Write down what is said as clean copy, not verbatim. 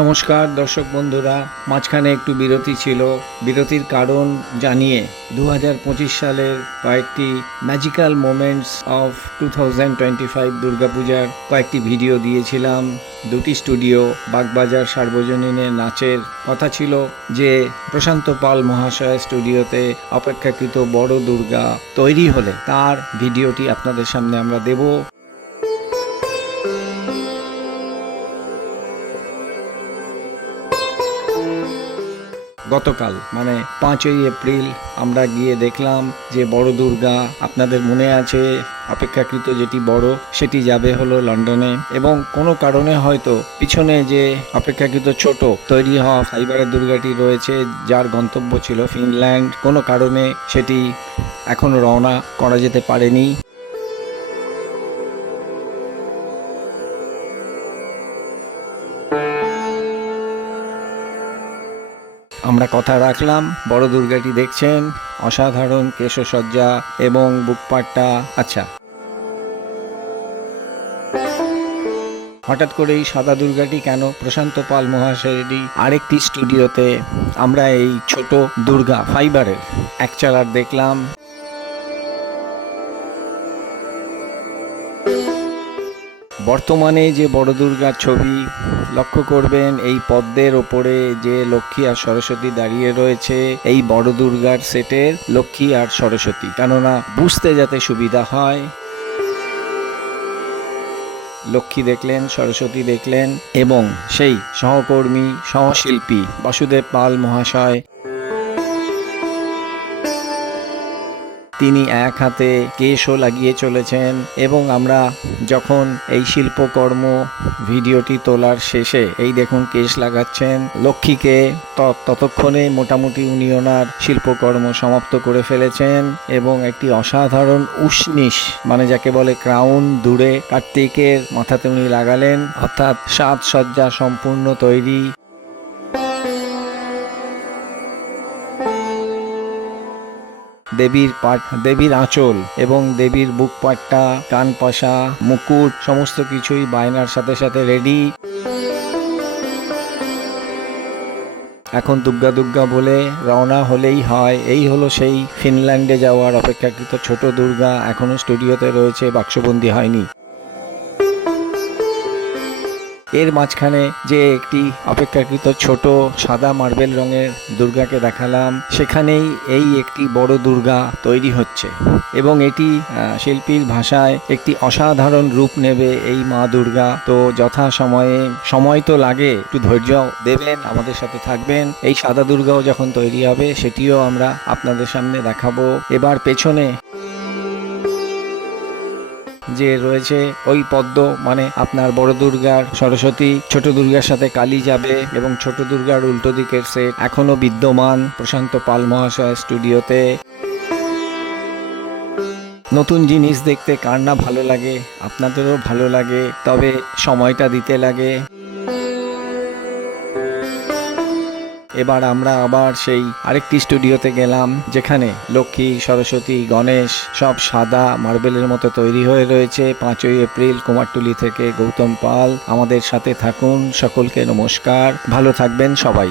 নমস্কার দর্শক বন্ধুরা, মাঝখানে একটু বিরতি ছিল। বিরতির কারণ জানিয়ে 2025 সালের কয়েকটি ম্যাজিক্যাল মোমেন্টস অফ 2025 দুর্গাপূজার কয়েকটি ভিডিও দিয়েছিলাম। দুটি স্টুডিও বাগবাজার সার্বজনীনের নাচের কথা ছিল যে প্রশান্ত পাল মহাশয় স্টুডিওতে অপেক্ষাকৃত বড় দুর্গা তৈরি হলে তার ভিডিওটি আপনাদের সামনে আমরা দেব। গতকাল মানে 5ই এপ্রিল আমরা গিয়ে দেখলাম যে বড় দুর্গা, আপনাদের মনে আছে অপেক্ষাকৃত যেটি বড় সেটি যাবে হলো লন্ডনে, এবং কোনো কারণে হয়তো পিছনে যে অপেক্ষাকৃত ছোট তৈরি হওয়া ফাইবারের দুর্গাটি রয়েছে যার গন্তব্য ছিল ফিনল্যান্ড, কোনো কারণে সেটি এখনো রওনা করা যেতে পারেনি। আমরা কথা রাখলাম, বড় দুর্গাটি দেখছেন, অসাধারণ কেশসজ্জা এবং বুকপাট্টা। আচ্ছা, হঠাৎ করে এই সাদা দুর্গাটি কেন? প্রশান্ত পাল মহাশয়েরই আরেকটি স্টুডিওতে আমরা এই ছোট দুর্গা ফাইবারের এক চালার দেখলাম। বর্তমানে যে বড় দুর্গার ছবি লক্ষ্য করবেন, এই পদ্মের ওপরে যে লক্ষ্মী আর সরস্বতী দাঁড়িয়ে রয়েছে, এই বড় দুর্গার সেটের লক্ষ্মী আর সরস্বতী, কেননা বুঝতে যাতে সুবিধা হয়। লক্ষ্মী দেখলেন, সরস্বতী দেখলেন, এবং সেই সহকর্মী সহশিল্পী বাসুদেব পাল মহাশয়, তিনি এক হাতে কেশও লাগিয়ে চলেছেন। এবং আমরা যখন এই শিল্পকর্ম ভিডিওটি তোলার শেষে এই দেখুন কেশ লাগাচ্ছেন লক্ষ্মীকে, ততক্ষণে মোটামুটি উনি ওনার শিল্পকর্ম সমাপ্ত করে ফেলেছেন এবং একটি অসাধারণ উষ্ণিশ, মানে যাকে বলে ক্রাউন, দূরে কার্তিকের মাথাতে উনি লাগালেন, অর্থাৎ সাজসজ্জা সম্পূর্ণ তৈরি। দেবীর আঁচল এবং দেবীর বুকপাট্টা, কানপাশা, মুকুট সমস্ত কিছুই বায়নার সাথে সাথে রেডি। এখন দুর্গা দুর্গা বলে রওনা হলেই হয়। এই হলো সেই ফিনল্যান্ডে যাওয়ার অপেক্ষাকৃত ছোট দুর্গা, এখনো স্টুডিওতে রয়েছে, বাক্সবন্দি হয়নি। এর মাঝখানে যে একটি অপেক্ষাকৃত ছোট সাদা মার্বেল রঙের দুর্গাকে দেখালাম, সেখানেই এই একটি বড় দুর্গা তৈরি হচ্ছে এবং এটি শিল্পীর ভাষায় একটি অসাধারণ রূপ নেবে এই মা দুর্গা। তো যথা সময়ে, সময় তো লাগে, একটু ধৈর্য দেবেন, আমাদের সাথে থাকবেন। এই সাদা দুর্গাও যখন তৈরি হবে সেটিও আমরা আপনাদের সামনে দেখাবো। এবার পেছনে যে রয়েছে ওই পদ্ম, মানে আপনার বড় দুর্গার সরস্বতী, ছোট দুর্গার সাথে কালী যাবে, এবং ছোট দুর্গার উল্টো দিকের সেট এখনো বিদ্যমান প্রশান্ত পাল মহাশয় স্টুডিওতে। নতুন জিনিস দেখতে কার না ভালো লাগে, আপনাদেরও ভালো লাগে, তবে সময়টা দিতে লাগে। এবার আমরা আবার সেই আরেকটি স্টুডিওতে গেলাম যেখানে লক্ষ্মী, সরস্বতী, গণেশ সব সাদা মার্বেলের মতো তৈরি হয়ে রয়েছে। 5ই এপ্রিল কুমারটুলি থেকে গৌতম পাল, আমাদের সাথে থাকুন। সকলকে নমস্কার, ভালো থাকবেন সবাই।